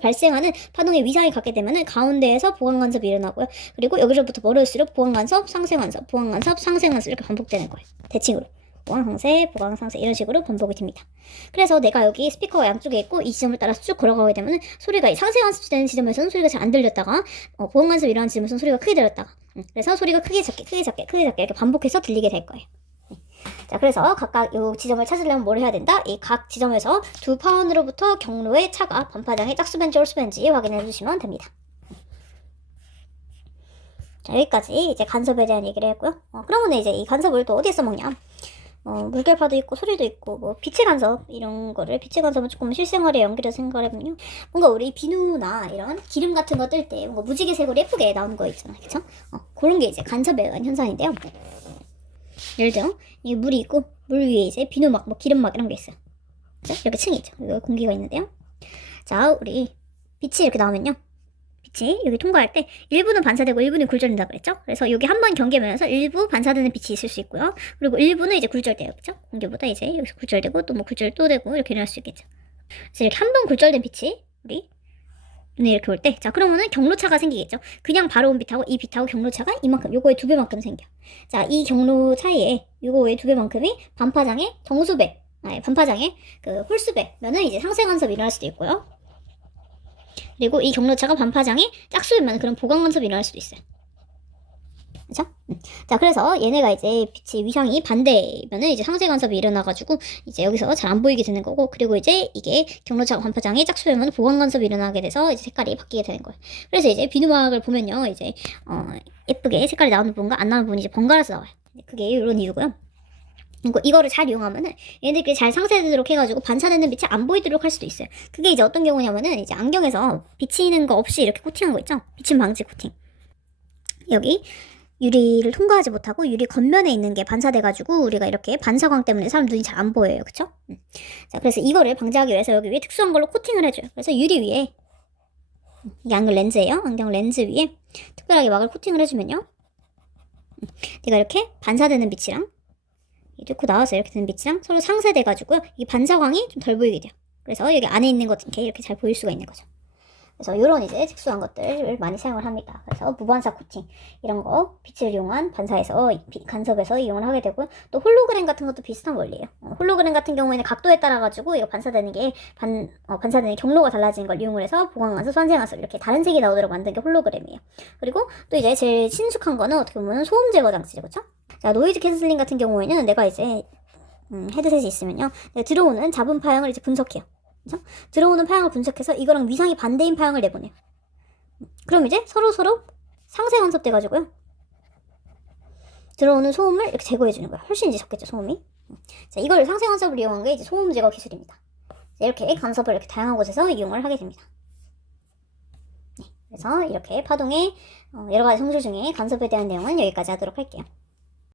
발생하는 파동의 위상이 같게 되면은 가운데에서 보강간섭이 일어나고요. 그리고 여기로부터 멀어질수록 보강간섭, 상쇄간섭, 보강간섭, 상쇄간섭 이렇게 반복되는 거예요. 대칭으로. 보강상쇄, 보강상쇄 이런 식으로 반복이 됩니다. 그래서 내가 여기 스피커가 양쪽에 있고 이 지점을 따라서 쭉 걸어가게 되면 소리가 상쇄간섭 되는 지점에서는 소리가 잘 안 들렸다가 보강간섭 일어나는 지점에서는 소리가 크게 들렸다가 그래서 소리가 크게 작게 이렇게 반복해서 들리게 될 거예요. 자, 그래서 각각 이 지점을 찾으려면 뭘 해야 된다? 이 각 지점에서 두 파원으로부터 경로의 차가 반파장의 짝수변지, 홀수변지 확인해 주시면 됩니다. 자, 여기까지 이제 간섭에 대한 얘기를 했고요. 그러면 이제 이 간섭을 또 어디에 써먹냐? 물결파도 있고 소리도 있고 뭐 빛의 간섭 이런 거를 빛의 간섭은 조금 실생활에 연결해서 생각해보면요, 뭔가 우리 비누나 이런 기름 같은 거 뜰 때 뭔가 무지개색으로 예쁘게 나오는 거 있잖아요, 그쵸? 그런 게 이제 간섭에 의한 현상인데요. 예를 들어 이 물이 있고 물 위에 이제 비누막, 뭐 기름막 이런 게 있어요. 그쵸? 이렇게 층이 있죠. 여기 공기가 있는데요. 자, 우리 빛이 이렇게 나오면요, 빛이 여기 통과할 때 일부는 반사되고 일부는 굴절된다 그랬죠? 그래서 여기 한 번 경계면서 일부 반사되는 빛이 있을 수 있고요. 그리고 일부는 이제 굴절돼요. 그쵸? 공기보다 이제 여기서 굴절되고 또 뭐 굴절 또 되고 이렇게 일어날 수 있겠죠. 그래서 이렇게 한 번 굴절된 빛이 우리 눈에 이렇게 올 때, 자, 그러면은 경로차가 생기겠죠? 그냥 바로 온 빛하고 이 빛하고 경로차가 이만큼, 요거의 2배만큼 생겨. 자, 이 경로 차이에 요거의 2배만큼이 반파장의 정수배, 반파장의 그 홀수배면은 이제 상쇄간섭이 일어날 수도 있고요. 그리고 이 경로차가 반파장이 짝수이면 그런 보강간섭이 일어날 수도 있어요. 그쵸? 자, 그래서 얘네가 이제 빛의 위상이 반대면은 이제 상쇄간섭이 일어나가지고 이제 여기서 잘 안 보이게 되는 거고, 그리고 이제 이게 경로차가 반파장이 짝수이면 보강간섭이 일어나게 돼서 이제 색깔이 바뀌게 되는 거예요. 그래서 이제 비누막을 보면요, 이제 예쁘게 색깔이 나오는 부분과 안 나오는 부분이 이제 번갈아서 나와요. 그게 이런 이유고요. 이거를 잘 이용하면은 얘네들끼리 잘 상쇄되도록 해가지고 반사되는 빛이 안 보이도록 할 수도 있어요. 그게 이제 어떤 경우냐면은 이제 안경에서 비치는 거 없이 이렇게 코팅한 거 있죠? 비침 방지 코팅. 여기 유리를 통과하지 못하고 유리 겉면에 있는 게 반사돼가지고 우리가 이렇게 반사광 때문에 사람 눈이 잘 안 보여요. 그쵸? 자, 그래서 이거를 방지하기 위해서 여기 위에 특수한 걸로 코팅을 해줘요. 그래서 유리 위에, 이게 안경 렌즈예요. 안경 렌즈 위에 특별하게 막을 코팅을 해주면요, 내가 이렇게 반사되는 빛이랑 뚫고 나와서 이렇게 되는 빛이랑 서로 상쇄돼가지고요, 이 반사광이 좀 덜 보이게 돼요. 그래서 여기 안에 있는 것 이렇게 잘 보일 수가 있는 거죠. 그래서 이런 이제 특수한 것들을 많이 사용을 합니다. 그래서 무반사 코팅 이런 거 빛을 이용한 반사에서 간섭에서 이용을 하게 되고요. 또 홀로그램 같은 것도 비슷한 원리예요. 홀로그램 같은 경우에는 각도에 따라 가지고 이거 반사되는 게 반사되는 경로가 달라지는 걸 이용을 해서 보강간섭, 산생간섭 이렇게 다른 색이 나오도록 만든 게 홀로그램이에요. 그리고 또 이제 제일 친숙한 거는 어떻게 보면 소음 제거 장치죠, 그렇죠? 자, 노이즈 캔슬링 같은 경우에는 내가 이제 헤드셋이 있으면요, 내가 들어오는 잡음 파형을 이제 분석해요. 그쵸? 들어오는 파형을 분석해서 이거랑 위상이 반대인 파형을 내보내요. 그럼 이제 서로 상쇄 간섭돼가지고요, 들어오는 소음을 이렇게 제거해주는 거예요. 훨씬 이제 적겠죠, 소음이. 자, 이걸 상쇄 간섭을 이용한 게 이제 소음 제거 기술입니다. 이렇게 간섭을 이렇게 다양한 곳에서 이용을 하게 됩니다. 네, 그래서 이렇게 파동의 여러 가지 성질 중에 간섭에 대한 내용은 여기까지 하도록 할게요.